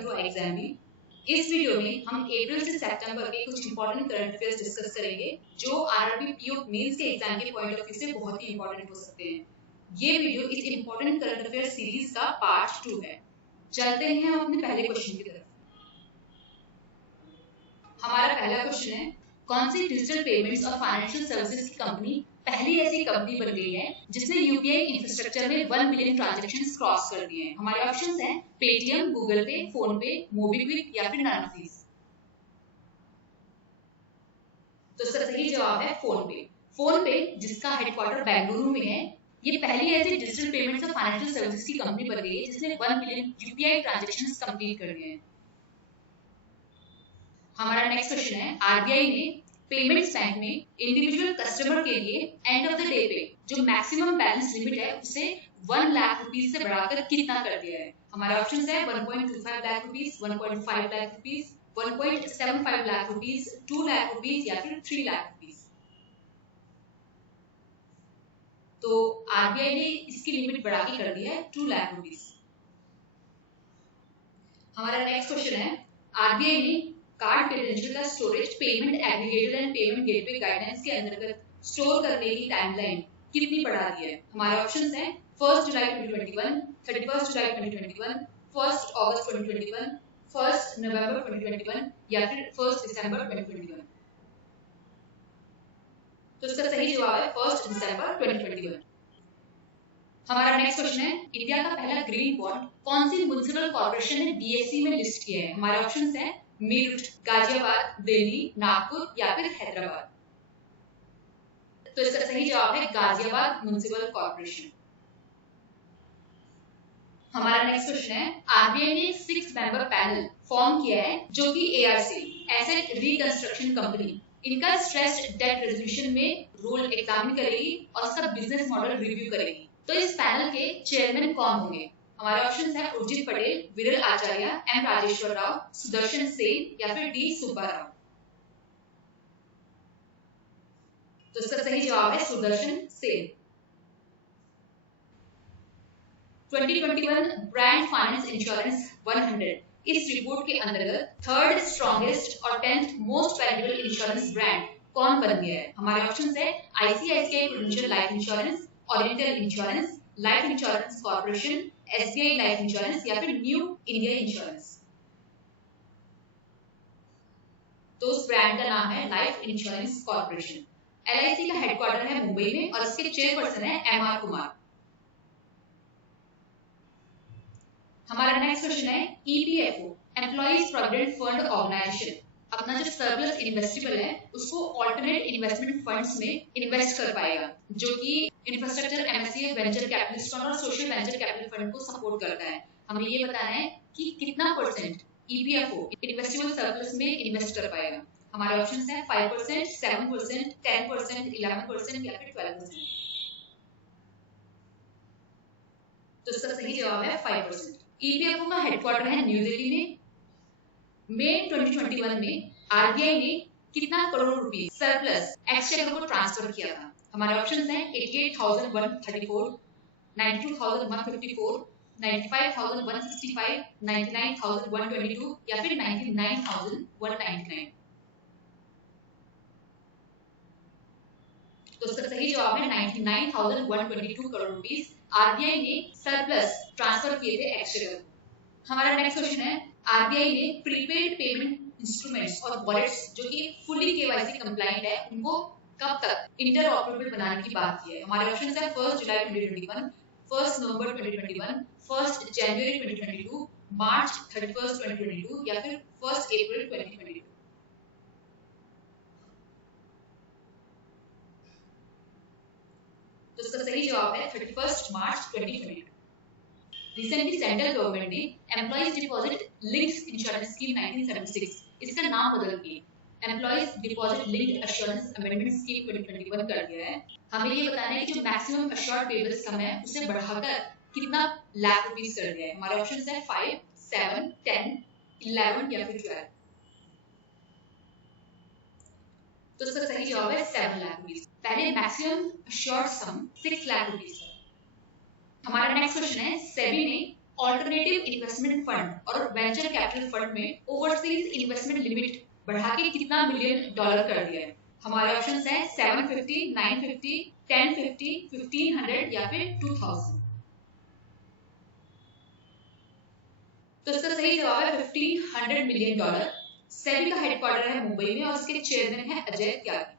Welcome to exam. इस video में हम अप्रैल से सितंबर के कुछ इंपॉर्टेंट करंट अफेयर्स डिस्कस करेंगे जो आरआरबी पीओ मेंस के एग्जाम के पॉइंट ऑफ व्यू से बहुत ही इंपॉर्टेंट हो सकते हैं। ये वीडियो इस इंपॉर्टेंट करंट अफेयर्स सीरीज का पार्ट 2 है। चलते हैं हम अपने पहले क्वेश्चन की तरफ। हमारा पहला क्वेश्चन है, कौन सी डिजिटल पेमेंट्स और फाइनेंशियल सर्विसेज की कंपनी पहली ऐसी कंपनी बन गई है जिसने यूपीआई इंफ्रास्ट्रक्चर में 1 मिलियन ट्रांजैक्शंस क्रॉस कर दिए हैं? हमारे ऑप्शंस हैं पेटीएम, गूगल पे, फोन पे, मोबीक्विक या फिर नन ऑफ दीस। तो इसका सही जवाब है फोन पे। फोन पे जिसका हेडक्वार्टर बेंगलुरु में है, ये पहली ऐसी डिजिटल पेमेंट्स और फाइनेंशियल सर्विसेज की कंपनी बन गई है जिसने 1 मिलियन यूपीआई ट्रांजैक्शंस कंप्लीट कर दिए हैं। हमारा नेक्स्ट क्वेश्चन है, आरबीआई ने पेमेंट्स बैंक में इंडिविजुअल कस्टमर के लिए एंड ऑफ द डे पे जो मैक्सिमम बैलेंस लिमिट है उसे 1 लाख रुपीस से बढ़ाकर कितना कर दिया है? हमारे ऑप्शंस है 1.25 lakh rupees, 1.5 lakh rupees, 1.75 lakh rupees, 2 lakh rupees या फिर 3 लाख रुपीस। तो आरबीआई ने इसकी लिमिट बढ़ा के कर दिया है 2 लाख रुपीस। हमारा नेक्स्ट क्वेश्चन है, आरबीआई ने कार्ड क्रेडेंशियल का storage payment aggregator and payment gateway guidance के अंतर्गत स्टोर करने की टाइमलाइन कितनी बढ़ा दी है? हमारे ऑप्शंस हैं 1 जुलाई 2021, 31 जुलाई 2021, 1 अगस्त 2021, 1 नवंबर 2021 या फिर 1 दिसंबर 2021। तो इसका सही जवाब है 1 दिसंबर 2021। हमारा नेक्स्ट क्वेश्चन है, इंडिया का पहला ग्रीन बॉन्ड कौन सी म्युनिसिपल कॉर्पोरेशन ने बीएसई में लिस्ट किया है? हमारे ऑप्शंस हैं मीरठ, गाजियाबाद, दिल्ली, नागपुर या फिर हैदराबाद। तो इसका सही जवाब है गाजियाबाद म्युनिसिपल कॉर्पोरेशन। हमारा नेक्स्ट क्वेश्चन है, आरबीआई ने 6 मेंबर पैनल फॉर्म किया है जो कि एआरसी एसेट रिकंस्ट्रक्शन कंपनी इनका स्ट्रेस्ड डेट रेजोल्यूशन में रोल एग्जामिन करेगी और उसका बिजनेस मॉडल रिव्यू करेगी। तो इस पैनल के चेयरमैन कौन होंगे? हमारे ऑप्शंस हैं उर्जित पटेल, विरल आचार्य, एम राजेश्वर राव, सुदर्शन सेन या फिर डी सुब्बा राव। तो इसका सही जवाब है Sudarshan Sen. 2021 brand finance insurance 100 इस रिपोर्ट के अंतर्गत थर्ड स्ट्रॉन्गेस्ट और 10th most valuable insurance brand कौन बन गया है? हमारे ऑप्शंस है ICICI prudential life insurance, oriental insurance, life insurance corporation, SBI life insurance या फिर न्यू इंडिया इंश्योरेंस। तो उस ब्रांड का नाम है लाइफ इंश्योरेंस कॉर्पोरेशन। एलआईसी का हेडक्वार्टर है मुंबई में और इसके चेयरपर्सन है एमआर कुमार। हमारा नेक्स्ट क्वेश्चन है, EPFO employees provident fund organisation अपना जो सरप्लस इन्वेस्टेबल है उसको ऑल्टरनेट इन्वेस्टमेंट फंड्स में इन्वेस्ट कर पाएगा जो कि इंफ्रास्ट्रक्चर, एमएससीएफ, वेंचर कैपिटलिस्ट और सोशल वेंचर कैपिटल फंड को सपोर्ट करता है। हमें ये बताना है कि कितना परसेंट ईपीएफओ इन्वेस्टेबल सरप्लस में इन्वेस्ट कर पाएगा। हमारे ऑप्शंस हैं 5%, 7%, 10%, 11% या फिर 12%। तो इसका सही जवाब है 5%। ईपीएफओ का हेडक्वार्टर है न्यू दिल्ली में। मई 2021 में आरबीआई ने कितना करोड़ रुपए सरप्लस एक्सचेंज को ट्रांसफर किया था? हमारे ऑप्शंस हैं 88,134, 92,154, 95,165, 99,122 या फिर 99,199। तो इसका सही जवाब है 99,122 करोड़ रुपीस आरबीआई ने सरप्लस ट्रांसफर किए थे एक्सचेंज। हमारा नेक्स्ट क्वेश्चन है, आरबीआई ने प्रीपेड पेमेंट इंस्ट्रूमेंट्स और वॉलेट्स जो कि फुली केवाईसी कंप्लायंट है उनको कब तक इंटरऑपरेबल बनाने की बात की है? हमारे ऑप्शंस हैं 1 जुलाई 2021, 1 नवंबर 2021, 1 जनवरी 2022, मार्च 31 2022 या फिर 1 अप्रैल 2022। तो इसका सही जवाब है 31 मार्च 2022। रिसेंटली सेंट्रल गवर्नमेंट ने employees deposit linked insurance scheme 1976 इसका नाम बदल के employees deposit linked assurance amendment scheme 2021 कर दिया है। हमें ये बताना है कि जो मैक्सिमम एश्योर्ड पेबल सम है उसे बढ़ाकर कितना लाख रुपीस कर दिया है? हमारे ऑप्शंस हैं 5, 7, 10, 11 या फिर 12। तो इसका सही जवाब है 7 लाख रुपीस। पहले मैक्सिमम एश्योर्ड सम 6 लाख रुपीस है। हमारा नेक्स्ट क्वेश्चन है, सेबी ने ऑल्टरनेटिव इन्वेस्टमेंट फंड और वेंचर कैपिटल फंड में ओवरसीज इन्वेस्टमेंट लिमिट बढ़ा के कितना मिलियन डॉलर कर दिया है? हमारे ऑप्शंस हैं 750, 950, 1050, 1500 या फिर 2000। तो इसका सही जवाब है 1500 मिलियन डॉलर। सेबी का हेडक्वार्टर है मुंबई में और इसके चेयरमैन है अजय त्यागी।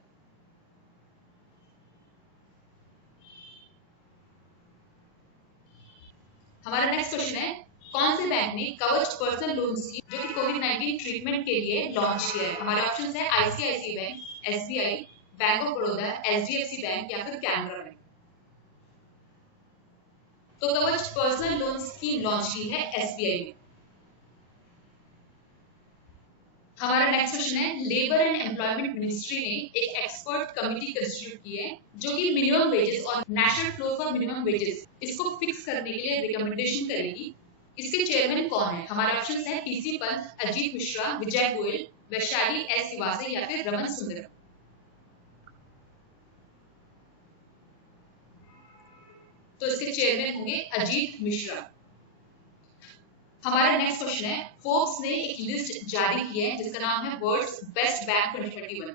हमारा नेक्स्ट क्वेश्चन है, कौन से बैंक ने कवच पर्सनल लोन स्कीम जो कि कोविड-19 ट्रीटमेंट के लिए लॉन्च किया है? हमारे ऑप्शंस है ICIC bank, SBI, bank of Baroda, HDFC bank या फिर कैनरा बैंक। तो कवच पर्सनल लोन स्कीम लॉन्च की है एसबीआई ने। हमारा नेक्स्ट क्वेश्चन है, लेबर एंड एम्प्लॉयमेंट मिनिस्ट्री ने एक एक्सपर्ट कमेटी कंस्टिट्यूट की है जो कि मिनिमम वेजेस और national floor for minimum wages इसको फिक्स करने के लिए रिकमेंडेशन करेगी। इसके चेयरमैन कौन है? हमारे ऑप्शंस हैं पीसी पंत, अजीत मिश्रा, विजय गोयल, वैशाली एस सिवासे या फिर रमन सुंदरम। तो इसके चेयरमैन होंगे अजीत मिश्रा। हमारा नेक्स्ट क्वेश्चन है, फोर्ब्स ने एक लिस्ट जारी की है जिसका नाम है वर्ल्ड्स बेस्ट बैंक 2021।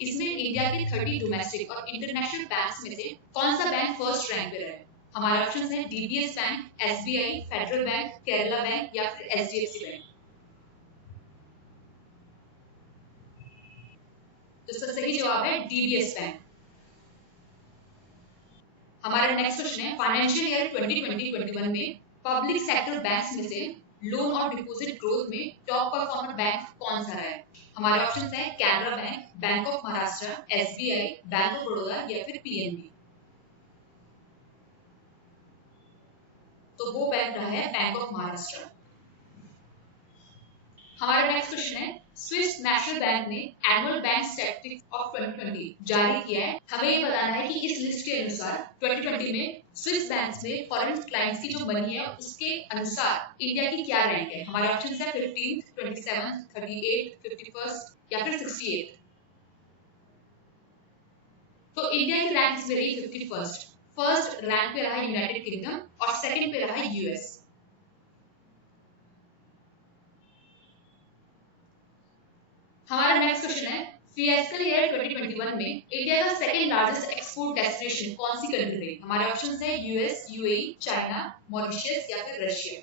इसमें इंडिया के 30 डोमेस्टिक और इंटरनेशनल बैंक्स में से कौन सा बैंक फर्स्ट रैंक पे रहा है? हमारे ऑप्शंस हैं DBS bank, SBI, federal bank, Kerala bank या फिर एचडीएफसी बैंक। तो इसका सही जवाब है डीबीएस बैंक। हमारा नेक्स्ट क्वेश्चन है, फाइनेंशियल ईयर 2020-21 में पब्लिक सेक्टर बैंक्स में से लोन और डिपॉजिट ग्रोथ में टॉप परफॉर्मर बैंक कौन सा है? हमारे ऑप्शंस हैं Canara bank, bank of Maharashtra, SBI, bank of Baroda या फिर पीएनबी। तो वो बैंक रहा है बैंक ऑफ महाराष्ट्र। हमारा नेक्स्ट क्वेश्चन है, स्विस नेशनल बैंक ने एनुअल बैंक स्टैटिस्टिक्स ऑफ 2020 जारी किया है। हमें ये बताना है कि इस लिस्ट के अनुसार 2020 में स्विस बैंक्स में फॉरेन क्लाइंट्स की जो मनी है उसके अनुसार इंडिया की क्या रैंक है? हमारे ऑप्शंस है 15th, 27th, 38th, 51st या फिर 68th। तो इंडिया की रैंक इस पे रही 51st। फर्स्ट रैंक पे रहा यूनाइटेड किंगडम और सेकंड पे रहा यूएस। हमारा नेक्स्ट क्वेश्चन है, फिस्कल ईयर 2021 में इंडिया का सेकंड लार्जेस्ट एक्सपोर्ट डेस्टिनेशन कौन सी कंट्री रही? हमारे ऑप्शंस है यूएस, यूएई, चाइना, मॉरिशस या फिर रशिया।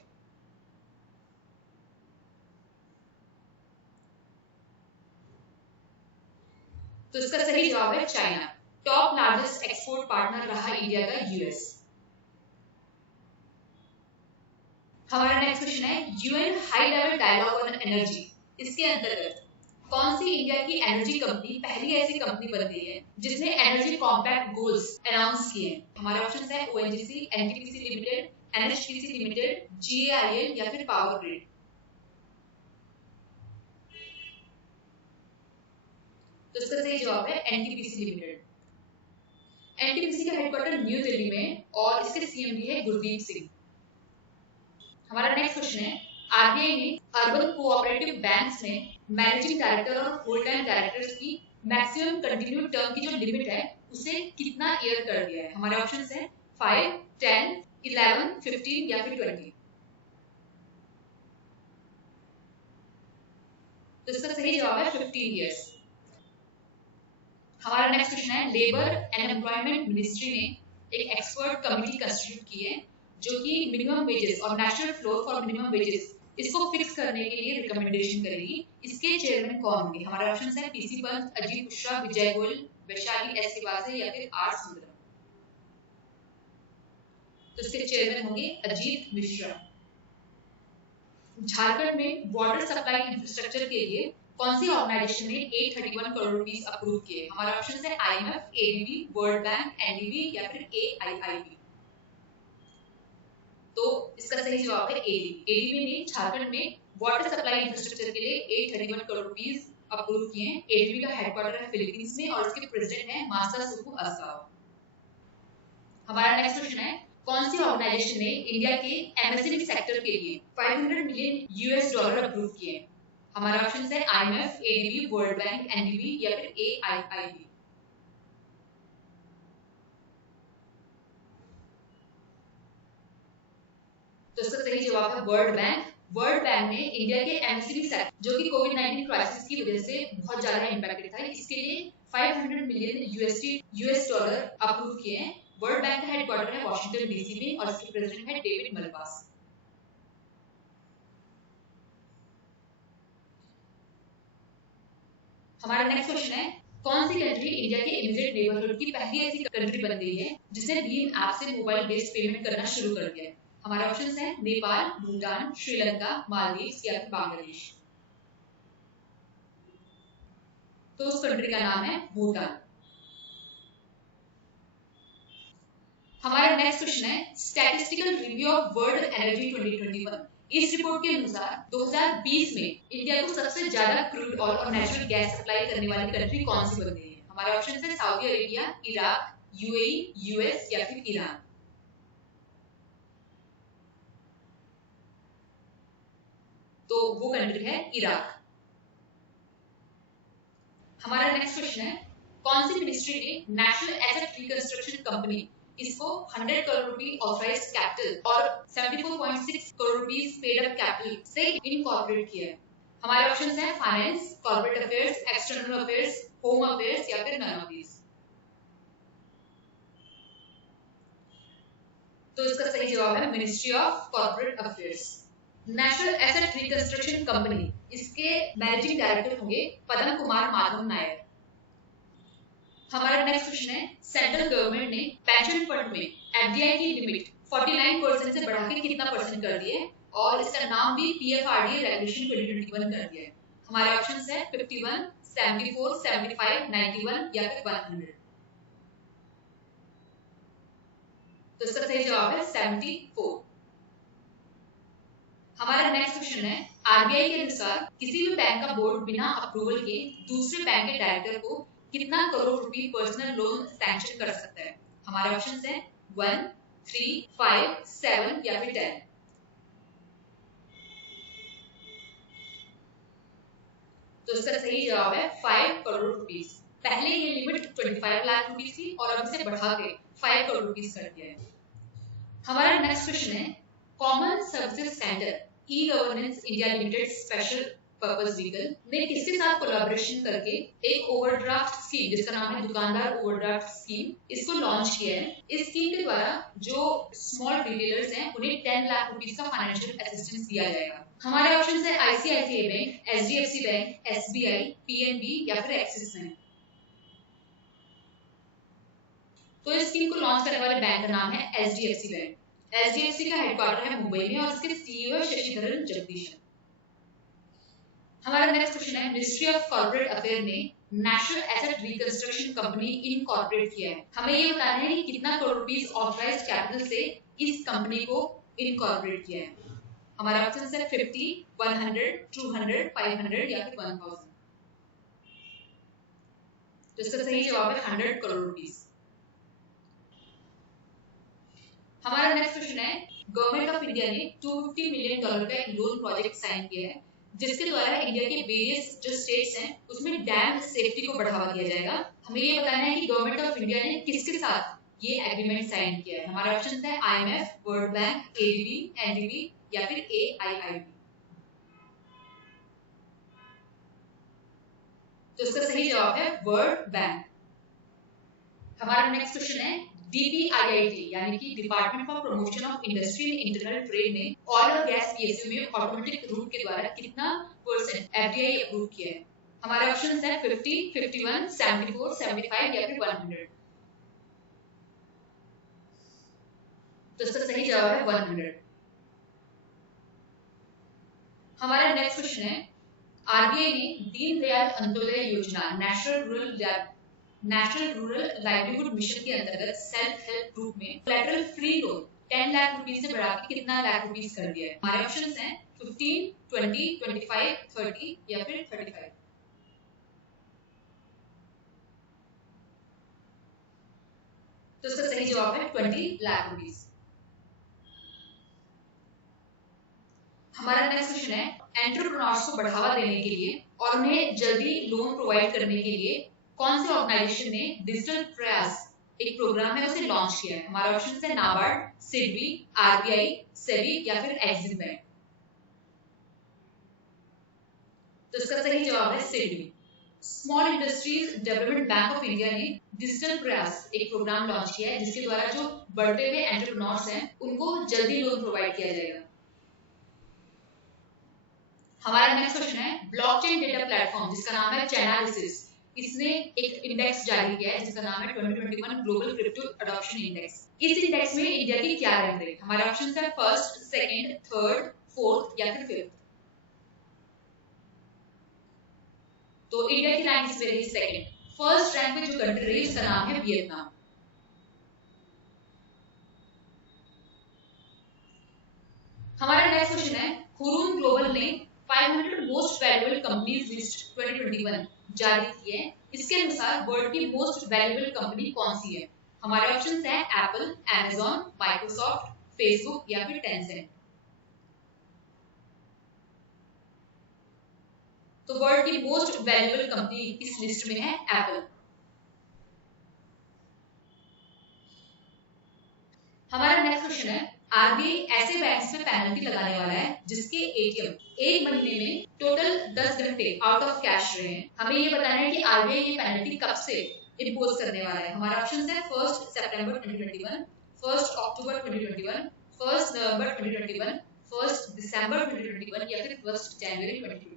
तो इसका सही जवाब है China. Top largest export partner रहा इंडिया का यूएस। हमारा नेक्स्ट क्वेश्चन है, UN high level dialogue on energy, इसके अंतर्गत कौन सी इंडिया की एनर्जी कंपनी पहली ऐसी कंपनी बन गई है जिसने एनर्जी कॉम्पैक्ट गोल्स अनाउंस किए हैं? हमारे ऑप्शंस है ONGC, NTPC limited, NHPC limited, GAIL या फिर पावर ग्रिड। तो इसका सही जवाब है एनटीपीसी लिमिटेड। एनटीपीसी का हेडक्वार्टर न्यू दिल्ली में और इसके सीएम भी है गुरदीप सिंह। हमारा नेक्स्ट क्वेश्चन है, आरबीआई ने अर्बन कोऑपरेटिव बैंक्स में मैनेजिंग डायरेक्टर और होल टाइम डायरेक्टर्स की मैक्सिमम कंटिन्यूड टर्म की जो लिमिट है उसे कितना ईयर कर दिया है? हमारे ऑप्शंस हैं 5, 10, 11, 15 या फिर 20। तो इसका सही जवाब है 15 ईयर्स। हमारा नेक्स्ट क्वेश्चन है, लेबर एंड एम्प्लॉयमेंट मिनिस्ट्री ने एक एक्सपर्ट कमेटी कंस्टिट्यूट की है जो कि मिनिमम वेजेस और national floor for minimum wages इसको फिक्स करने के लिए रिकमेंडेशन करेगी। इसके चेयरमैन कौन होंगे? हमारे ऑप्शंस हैं पीसी पंत, अजीत मिश्रा, विजय गोयल, वैशाली एस सिवासे या फिर आर सुंदरम। तो इसके चेयरमैन होंगे अजीत मिश्रा। झारखंड में वाटर सप्लाई इंफ्रास्ट्रक्चर के लिए कौन सी ऑर्गेनाइजेशन ने 831 करोड़ रुपीस अप्रूव किए? हमारा ऑप्शन है IMF, ADB, world bank, NDB या फिर एआईआईबी। तो इसका सही जवाब है एडीबी। एडीबी ने झारखंड में वाटर सप्लाई इंफ्रास्ट्रक्चर के लिए 831 करोड़ रुपीस अप्रूव किए हैं। एडीबी का हेडक्वार्टर है फिलीपींस में और इसके प्रेसिडेंट है मासासुको असावा। हमारा नेक्स्ट क्वेश्चन है, कौन सी ऑर्गेनाइजेशन ने इंडिया के एमएसएमई सेक्टर के लिए 500 मिलियन यूएस डॉलर अप्रूव किए हैं? हमारा ऑप्शन है IMF, ADB, world bank, NDB या फिर एआईआईबी। तो इसका सही जवाब है वर्ल्ड बैंक। वर्ल्ड बैंक ने इंडिया के एमएसएमई सेक्टर जो कि कोविड-19 क्राइसिस की वजह से बहुत ज्यादा इंपैक्टेड था, इसके लिए 500 मिलियन यूएस डॉलर अप्रूव किए हैं। वर्ल्ड बैंक का हेडक्वार्टर है वॉशिंगटन डीसी में और इसके प्रेसिडेंट है डेविड मलपास। हमारा नेक्स्ट क्वेश्चन है, कौन सी कंट्री इंडिया के इमीडिएट नेबरहुड की पहली ऐसी कंट्री बन गई है जिसने भीम ऐप से मोबाइल बेस्ड पेमेंट करना शुरू कर दिया है? हमारे ऑप्शंस हैं नेपाल, भूटान, श्रीलंका, मालदीव्स या फिर बांग्लादेश। तो उस कंट्री का नाम है भूटान। हमारा नेक्स्ट क्वेश्चन है, statistical review of world energy 2021। इस रिपोर्ट के अनुसार 2020 में इंडिया को सबसे ज्यादा क्रूड ऑयल और नेचुरल गैस सप्लाई करने वाली कंट्री कौन सी बन गई है? हमारे ऑप्शन है Saudi Arabia, Iraq, UAE, US या फिर ईरान। तो वो कंट्री है इराक। हमारा नेक्स्ट क्वेश्चन है, कौन सी मिनिस्ट्री ने नेशनल एसेट रिकंस्ट्रक्शन कंपनी इसको 100 करोड़ रुपए ऑथराइज कैपिटल और 74.6 crore rupees paid up capital से इनकॉर्पोरेट किया है? हमारे ऑप्शंस हैं finance, corporate affairs, external affairs, home affairs या फिर नन ऑफ दीज। तो इसका सही जवाब है ministry of corporate affairs. National asset reconstruction company, इसके मैनेजिंग डायरेक्टर होंगे पदम कुमार माधव नायर। हमारा नेक्स्ट क्वेश्चन है, सेंट्रल गवर्नमेंट ने पेंशन फंड में एफडीआई की लिमिट 49% से बढ़ा के कितना परसेंट कर दी है और इसका नाम भी पीएफआरडीए रेगुलेशन 2021 कर दिया है? हमारे ऑप्शंस है 51, 74, 75, 91 या फिर 100। तो इसका सही जवाब है 74। हमारा नेक्स्ट क्वेश्चन है, आरबीआई के अनुसार किसी भी बैंक का बोर्ड बिना अप्रूवल के दूसरे बैंक के डायरेक्टर को कितना करोड़ रुपए पर्सनल लोन सैंक्शन कर सकता है? हमारे ऑप्शंस हैं 1, 3, 5, 7 या फिर 10। तो इसका सही जवाब है 5 करोड़ रुपीस। पहले ये लिमिट 25 लाख रुपीस थी और अब इसे बढ़ा के 5 करोड़ रुपीस कर दिया है। हमारा नेक्स्ट क्वेश्चन है, common services centre e governance India limited special purpose vehicle ने किसके साथ कोलैबोरेशन करके एक ओवरड्राफ्ट स्कीम जिसका नाम है दुकानदार ओवरड्राफ्ट स्कीम, इसको लॉन्च किया है? इस स्कीम के द्वारा जो स्मॉल रिटेलर्स हैं उन्हें 10 लाख रुपीस का फाइनेंशियल असिस्टेंस दिया जाएगा। हमारे ऑप्शन है ICICI bank, HDFC bank, SBI, PNB या फिर एक्सिस बैंक। तो इस स्कीम को लॉन्च करने वाले बैंक का नाम है एचडीएफसी बैंक। एचडीएफसी का हेडक्वार्टर है मुंबई में और इसके सीईओ शशिधरन जगदीशन। हमारा नेक्स्ट क्वेश्चन है, मिनिस्ट्री ऑफ कॉर्पोरेट अफेयर ने national asset reconstruction company incorporate किया है। हमें ये बताना है कि कितना करोड़ रुपीस ऑथराइज्ड कैपिटल से इस कंपनी को इनकॉर्पोरेट किया है? हमारा ऑप्शन है 50, 100, 200, 500 या फिर 1000। तो इसका सही जवाब है 100 करोड़ रुपीस। हमारा नेक्स्ट क्वेश्चन है, गवर्नमेंट ऑफ इंडिया ने $250 मिलियन का एक लोन प्रोजेक्ट साइन किया है जिसके द्वारा इंडिया के वेरियस जो स्टेट्स हैं उसमें डैम सेफ्टी को बढ़ावा दिया जाएगा। हमें ये बताना है कि गवर्नमेंट ऑफ इंडिया ने किसके साथ ये एग्रीमेंट साइन किया है? हमारा ऑप्शन है IMF, world bank, ADB, NDB या फिर एआईआईबी। तो इसका सही जवाब है वर्ल्ड बैंक। हमारा नेक्स्ट क्वेश्चन है, डीपीआईआईटी यानी कि department for promotion of industry and internal trade ने ऑयल और गैस पीएसयू में ऑटोमेटिक रूट के द्वारा कितना परसेंट एफडीआई अप्रूव किया है? हमारे ऑप्शंस हैं 50, 51, 74, 75 या फिर 100। तो इसका सही जवाब है 100। हमारा नेक्स्ट क्वेश्चन है, आरबीआई ने दीनदयाल अंत्योदय योजना नेशनल रूरल लाइवलीहुड मिशन के अंतर्गत सेल्फ हेल्प ग्रुप में collateral free loan 10 lakh rupees से बढ़ा के कितना लाख रुपीस कर दिया है? हमारे ऑप्शंस हैं 15, 20, 25, 30 या फिर 35। तो इसका सही जवाब है 20 लाख रुपीस। हमारा नेक्स्ट क्वेश्चन है, एंटरप्रेन्योर्स को बढ़ावा देने के लिए और उन्हें जल्दी लोन प्रोवाइड करने के लिए कौन सी ऑर्गेनाइजेशन ने डिजिटल प्रयास एक प्रोग्राम है उसे लॉन्च किया है। हमारा ऑप्शन है नाबार्ड, सिडबी, आरबीआई, सेबी या फिर एक्सिम बैंक। तो इसका सही जवाब है SIDBI. Small industries development bank of India ने डिजिटल प्रयास एक प्रोग्राम लॉन्च किया है जिसके द्वारा जो बढ़ते हुए एंटरप्रेन्योर्स हैं उनको जल्दी लोन प्रोवाइड किया जाएगा। हमारा नेक्स्ट क्वेश्चन है ब्लॉकचेन डेटा प्लेटफॉर्म जिसका नाम है चैनालिसिस, इसने एक इंडेक्स जारी किया है जिसका नाम है 2021 ग्लोबल क्रिप्टो अडॉप्शन इंडेक्स। इस इंडेक्स में इंडिया की क्या रैंक है? हमारे ऑप्शन है फर्स्ट, सेकंड, थर्ड, फोर्थ या फिर फिफ्थ। तो इंडिया की रैंक इस रही सेकंड। फर्स्ट रैंक पे जो कंट्री रही उसका नाम है वियतनाम। हमारा नेक्स्ट क्वेश्चन है हुरून ग्लोबल ने 500 मोस्ट वैल्यूएबल कंपनीज लिस्ट 2021 जारी की है। इसके अनुसार वर्ल्ड की मोस्ट वैल्यूएबल कंपनी कौन सी है? हमारे ऑप्शंस हैं एप्पल, अमेज़न, माइक्रोसॉफ्ट, फेसबुक या फिर टेंसेंट। तो वर्ल्ड की मोस्ट वैल्यूएबल कंपनी इस लिस्ट में है एप्पल। हमारा नेक्स्ट क्वेश्चन है आरबीआई ऐसे बैंक्स पे पेनल्टी लगाने वाला है जिसके एटीएम एक महीने में टोटल 10 घंटे आउट ऑफ कैश रहे हैं। हमें ये बताना है कि आरबीआई ये पेनल्टी कब से इम्पोज करने वाला है। हमारा ऑप्शन है फर्स्ट सितंबर 2021, फर्स्ट अक्टूबर 2021, फर्स्ट नवंबर 2021, फर्स्ट दिसंबर 2021 या फिर फर्स्ट जनवरी 2021।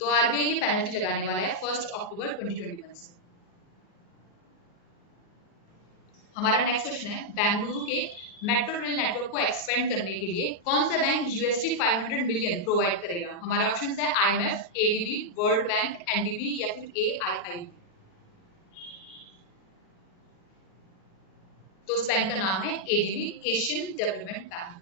तो आरबीआई ये पेनल्टी लगाने वाला है फर्स्ट अक्टूबर 2021 से। हमारा नेक्स्ट क्वेश्चन है बेंगलुरु के मेट्रो रेल नेटवर्क को एक्सपेंड करने के लिए कौन सा बैंक यूएसडी 500 बिलियन प्रोवाइड करेगा? हमारा ऑप्शन है IMF, ADB, world bank, NDB या फिर एआईआईबी। तो इस बैंक का नाम है एडीबी, एशियन डेवलपमेंट बैंक।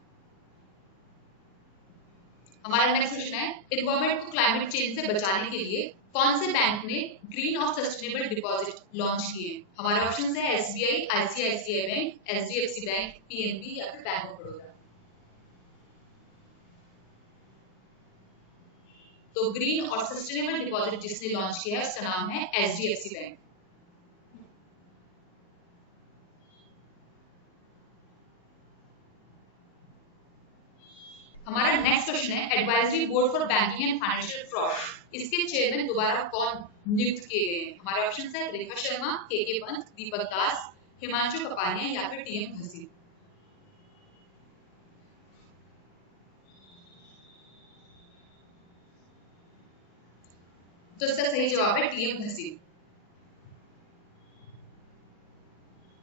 हमारा नेक्स्ट क्वेश्चन है एनवायरमेंट को क्लाइमेट चेंज से बचाने के लिए कौन से बैंक ने ग्रीन और सस्टेनेबल डिपॉजिट लॉन्च किए? हमारा ऑप्शन है SBI, ICICI bank, HDFC bank, PNB या फिर बैंक ऑफ बड़ौदा। तो ग्रीन और सस्टेनेबल डिपॉजिट जिसने लॉन्च किया है उसका नाम है एचडीएफसी बैंक। हमारा नेक्स्ट क्वेश्चन है advisory board for banking and financial fraud, इसके चेयरमैन दोबारा कौन नियुक्त किए गए? हमारे ऑप्शन है रेखा शर्मा, के पंत, दीपक दास, हिमांशु कपानिया या फिर टीएम घसी। तो इसका सही जवाब है टीएम घसी।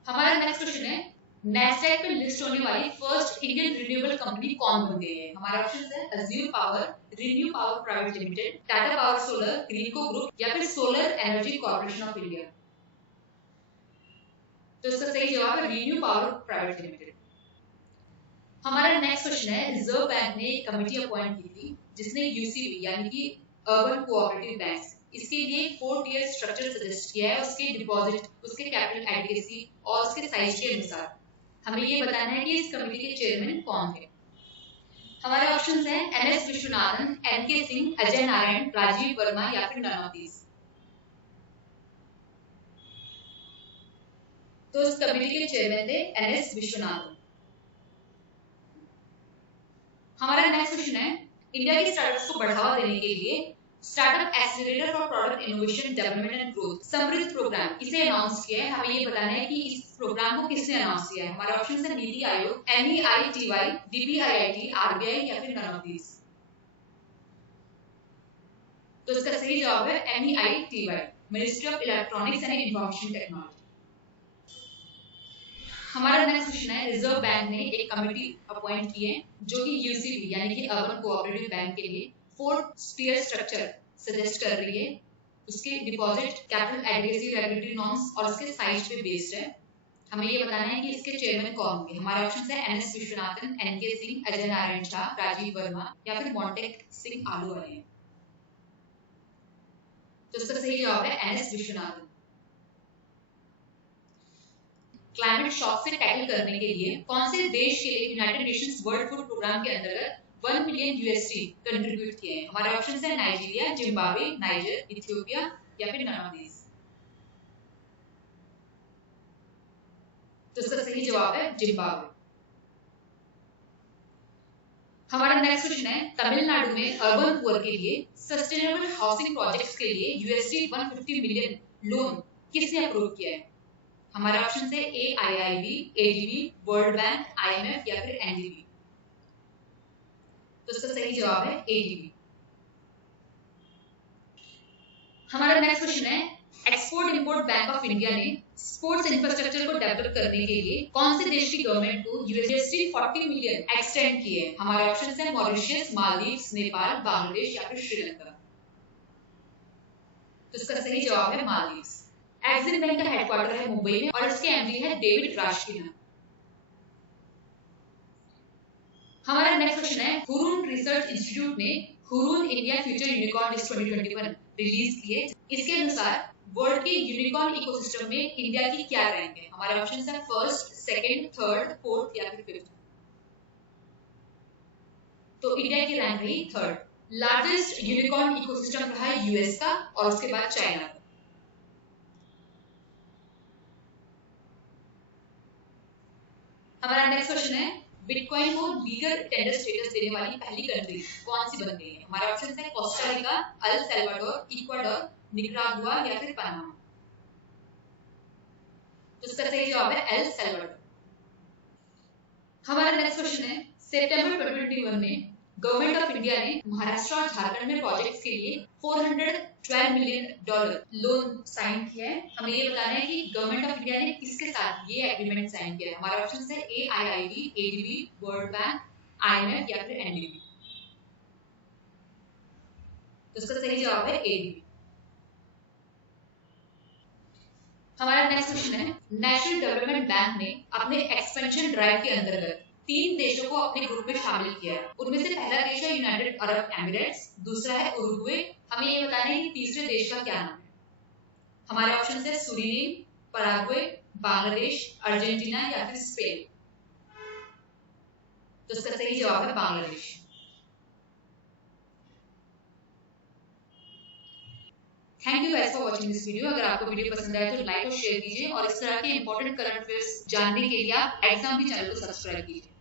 हमारा नेक्स्ट क्वेश्चन है नैस्डैक पे लिस्ट होने वाली फर्स्ट इंडियन रिन्यूएबल कंपनी कौन बन गई है? हमारा ऑप्शन है azure power, renew power private limited, Tata power solar, Greenko group या फिर solar energy corporation of India. तो इसका सही जवाब है रिन्यू पावर प्राइवेट लिमिटेड। हमारा नेक्स्ट क्वेश्चन है रिजर्व बैंक ने एक कमेटी अपॉइंट की थी जिसने यूसीबी यानी कि अर्बन कोऑपरेटिव बैंक्स इसके लिए 4 टियर स्ट्रक्चर सजेस्ट किया है उसके डिपॉजिट, उसके कैपिटल एडिक्वेसी और उसके साइज के अनुसार। हमें ये बताना है कि इस कमेटी के चेयरमैन कौन है। हमारे ऑप्शंस हैं एनएस विश्वनाथन, एनके सिंह, अजय नारायण, राजीव वर्मा या फिर नन ऑफ दीस। तो इस कमेटी के चेयरमैन थे एनएस विश्वनाथन। हमारा नेक्स्ट क्वेश्चन है इंडिया के स्टार्टअप्स को बढ़ावा देने के लिए startup accelerator for product innovation development and growth समृद्ध प्रोग्राम इसे अनाउंस किया है। हमें ये बताना है कि इस प्रोग्राम को किसने अनाउंस किया है। हमारा ऑप्शन है नीति आयोग, एनईआईटीवाई, डीपीआईआईटी, आरबीआई या फिर नन ऑफ दीस। तो इसका सही जवाब है NEITY, ministry of electronics and information technology. हमारा नेक्स्ट क्वेश्चन है रिजर्व बैंक ने एक कमेटी अपॉइंट की है जो कि यूसीबी यानी कि अर्बन कोऑपरेटिव बैंक के लिए 4 टियर स्ट्रक्चर सजेस्ट कर रही है। उसके deposit, capital adequacy, regulatory norms और उसके साइज पे बेस्ड है। हमें ये बताना है कि इसके चेयरमैन कौन होंगे। हमारे ऑप्शन है एनएस विश्वनाथन, एनके सिंह, अजय नारायण शाह, राजीव वर्मा या फिर मोंटेक सिंह आलू वाले। तो इसका सही जवाब है एनएस विश्वनाथन। क्लाइमेट शॉक से टैकल करने के लिए कौन से देश के लिए United Nations World Food Programme के अंतर्गत 1 मिलियन यूएसडी कंट्रीब्यूट किए हैं? हमारे ऑप्शन है नाइजीरिया, जिम्बाब्वे, नाइजर, इथियोपिया या फिर नन ऑफ दीस। तो इसका सही जवाब है जिम्बाब्वे। हमारा नेक्स्ट क्वेश्चन है, तमिलनाडु में अर्बन पुअर के लिए सस्टेनेबल हाउसिंग प्रोजेक्ट्स के लिए $150 मिलियन लोन किसने अप्रूव किया है? हमारे ऑप्शन है ए IIB, ADB, world bank, IMF या फिर एनडीबी। तो इसका सही जवाब है एडीबी। हमारा नेक्स्ट क्वेश्चन है, export import bank of India ने स्पोर्ट्स इंफ्रास्ट्रक्चर को डेवलप करने के लिए कौन से देश की गवर्नमेंट को $40 मिलियन एक्सटेंड किए? हमारे ऑप्शन है मॉरिशस, मालदीव्स, नेपाल, बांग्लादेश या फिर श्रीलंका। तो इसका सही जवाब है मालदीव्स। एक्सिस बैंक का हेडक्वार्टर है मुंबई में और इसके एमडी है डेविड राजकिना। हमारा नेक्स्ट क्वेश्चन है, हुरून रिसर्च इंस्टीट्यूट ने Hurun India future unicorn list 2021 release की है। इसके अनुसार वर्ल्ड के यूनिकॉर्न इकोसिस्टम में इंडिया की क्या रैंक है? हमारे ऑप्शन है फर्स्ट, सेकंड, थर्ड, फोर्थ या फिर फिफ्थ। तो इंडिया की रैंक रही थर्ड। लार्जेस्ट यूनिकॉर्न इकोसिस्टम रहा है यूएस का और उसके बाद चाइना का। हमारा नेक्स्ट क्वेश्चन है, बिटकॉइन को लीगल टेंडर स्टेटस देने वाली पहली कंट्री कौन सी बन गई है? हमारा ऑप्शन है Costa Rica, El Salvador, Ecuador, Nicaragua या फिर पनामा। तो इसका सही जवाब है एल सल्वाडोर। हमारा नेक्स्ट क्वेश्चन है, सितंबर 2021 में गवर्नमेंट ऑफ इंडिया ने महाराष्ट्र और झारखंड में प्रोजेक्ट्स के लिए $412 मिलियन लोन साइन किया है। हमें ये बताना है कि गवर्नमेंट ऑफ इंडिया ने किसके साथ ये एग्रीमेंट साइन किया है? हमारा ऑप्शन है ए IIB, ADB, world bank, IMF या फिर एनडीबी। तो इसका सही जवाब है एडीबी। हमारा नेक्स्ट क्वेश्चन है, नेशनल डेवलपमेंट बैंक ने अपने एक्सपेंशन ड्राइव के अंतर्गत 3 देशों को अपने ग्रुप में शामिल किया है। उनमें से पहला देश है यूनाइटेड अरब एमिरेट्स, दूसरा है उरुग्वे। हमें ये बताना है कि तीसरे देश का क्या नाम है? हमारे ऑप्शन है सुरीनेम, पराग्वे, बांग्लादेश, अर्जेंटीना या फिर स्पेन। तो इसका सही जवाब है Bangladesh. Thank you guys for watching this video. अगर आपको वीडियो पसंद आए तो लाइक और शेयर कीजिए और इस तरह के इंपॉर्टेंट करंट अफेयर्स जानने के लिए आप एग्जाम भी चैनल को सब्सक्राइब कीजिए।